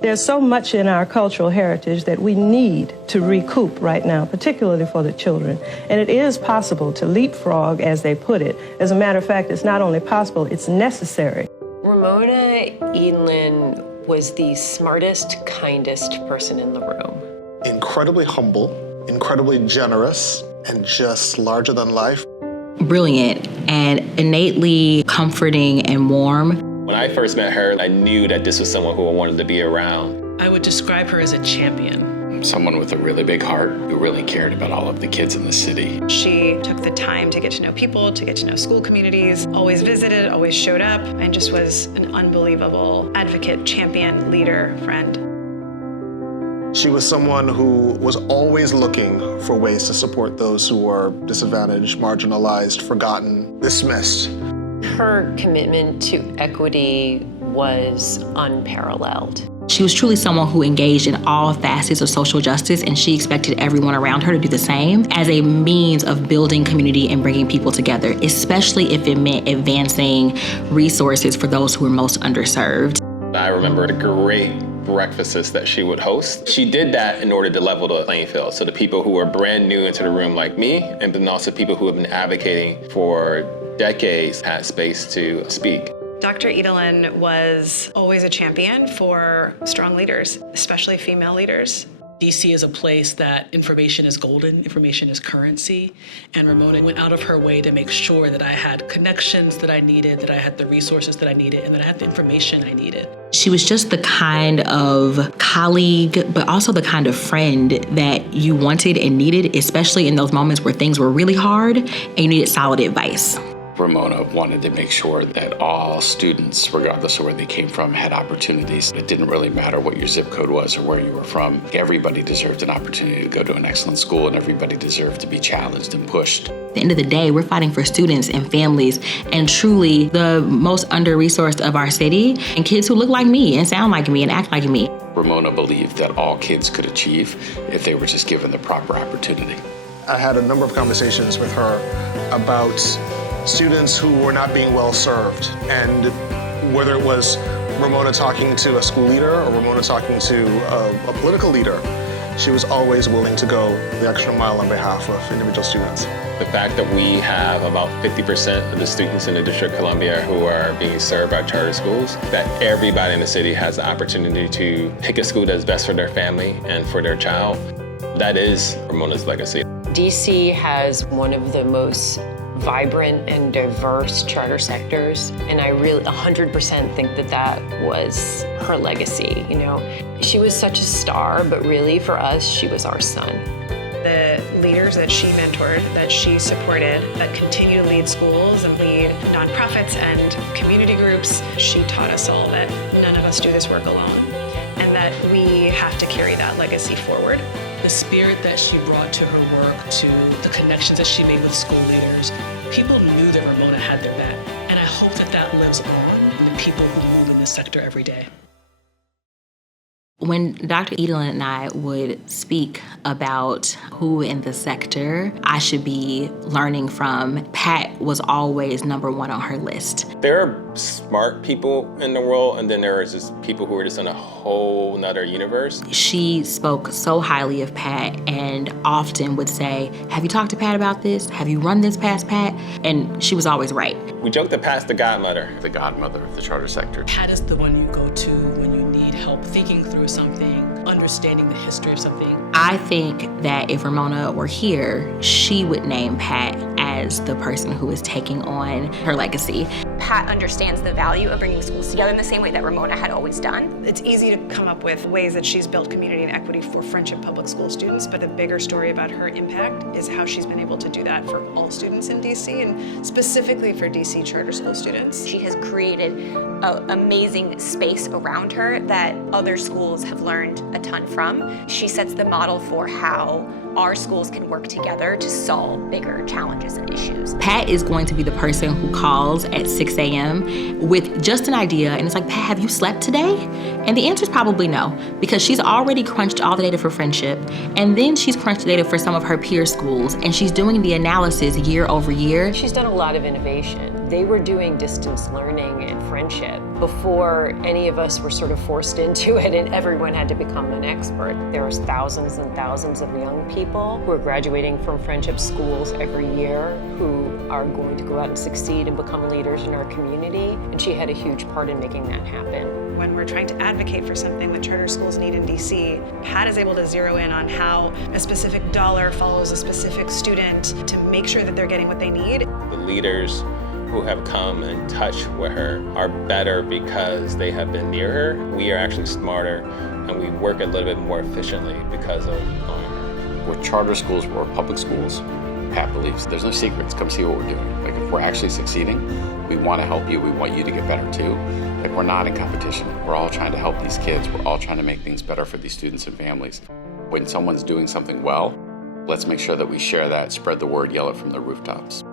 There's so much in our cultural heritage that we need to recoup right now, particularly for the children. And it is possible to leapfrog, as they put it. As a matter of fact, it's not only possible, it's necessary. Ramona Edelin was the smartest, kindest person in the room. Incredibly humble, incredibly generous, and just larger than life. Brilliant and innately comforting and warm. When I first met her, I knew that this was someone who I wanted to be around. I would describe her as a champion. Someone with a really big heart who really cared about all of the kids in the city. She took the time to get to know people, to get to know school communities, always visited, always showed up, and just was an unbelievable advocate, champion, leader, friend. She was someone who was always looking for ways to support those who are disadvantaged, marginalized, forgotten, dismissed. Her commitment to equity was unparalleled. She was truly someone who engaged in all facets of social justice, and she expected everyone around her to do the same as a means of building community and bringing people together, especially if it meant advancing resources for those who were most underserved. I remember the great breakfasts that she would host. She did that in order to level the playing field. So the people who are brand new into the room like me, and then also people who have been advocating for decades had space to speak. Dr. Edelin was always a champion for strong leaders, especially female leaders. DC is a place that information is golden, information is currency, and Ramona went out of her way to make sure that I had connections that I needed, that I had the resources that I needed, and that I had the information I needed. She was just the kind of colleague, but also the kind of friend that you wanted and needed, especially in those moments where things were really hard and you needed solid advice. Ramona wanted to make sure that all students, regardless of where they came from, had opportunities. It didn't really matter what your zip code was or where you were from. Everybody deserved an opportunity to go to an excellent school, and everybody deserved to be challenged and pushed. At the end of the day, we're fighting for students and families and truly the most under-resourced of our city, and kids who look like me and sound like me and act like me. Ramona believed that all kids could achieve if they were just given the proper opportunity. I had a number of conversations with her about students who were not being well served, and whether it was Ramona talking to a school leader or Ramona talking to a political leader, she was always willing to go the extra mile on behalf of individual students. The fact that we have about 50% of the students in the District of Columbia who are being served by charter schools, that everybody in the city has the opportunity to pick a school that's best for their family and for their child, that is Ramona's legacy. DC has one of the most vibrant and diverse charter sectors, and I really 100% think that that was her legacy. You know, she was such a star, but really for us, she was our sun. The leaders that she mentored, that she supported, that continue to lead schools and lead nonprofits and community groups, she taught us all that none of us do this work alone, and that we have to carry that legacy forward. The spirit that she brought to her work, to the connections that she made with school leaders, people knew that Ramona had their back. And I hope that that lives on in the people who move in this sector every day. When Dr. Edelin and I would speak about who in the sector I should be learning from, Pat was always number one on her list. There are smart people in the world, and then there are just people who are just in a whole nother universe. She spoke so highly of Pat and often would say, have you talked to Pat about this? Have you run this past Pat? And she was always right. We joke that Pat's the godmother. The godmother of the charter sector. Pat is the one you go to when you need help thinking through something, understanding the history of something. I think that if Ramona were here, she would name Pat as the person who is taking on her legacy. Pat understands the value of bringing schools together in the same way that Ramona had always done. It's easy to come up with ways that she's built community and equity for Friendship Public School students, but the bigger story about her impact is how she's been able to do that for all students in DC, and specifically for DC charter school students. She has created an amazing space around her that other schools have learned a ton from. She sets the model for how our schools can work together to solve bigger challenges and issues. Pat is going to be the person who calls at 6 a.m. with just an idea, and it's like, Pat, have you slept today? And the answer is probably no, because she's already crunched all the data for Friendship, and then she's crunched the data for some of her peer schools, and she's doing the analysis year over year. She's done a lot of innovation. They were doing distance learning and friendship before any of us were sort of forced into it and everyone had to become an expert. There was thousands and thousands of young people who are graduating from friendship schools every year who are going to go out and succeed and become leaders in our community, and she had a huge part in making that happen. When we're trying to advocate for something that charter schools need in DC, Pat is able to zero in on how a specific dollar follows a specific student to make sure that they're getting what they need. The leaders who have come and touched with her are better because they have been near her. We are actually smarter and we work a little bit more efficiently because of knowing her. We're charter schools, we're public schools. Pat believes there's no secrets. Come see what we're doing. Like, if we're actually succeeding, we want to help you. We want you to get better too. Like, we're not in competition. We're all trying to help these kids. We're all trying to make things better for these students and families. When someone's doing something well, let's make sure that we share that, spread the word, yell it from the rooftops.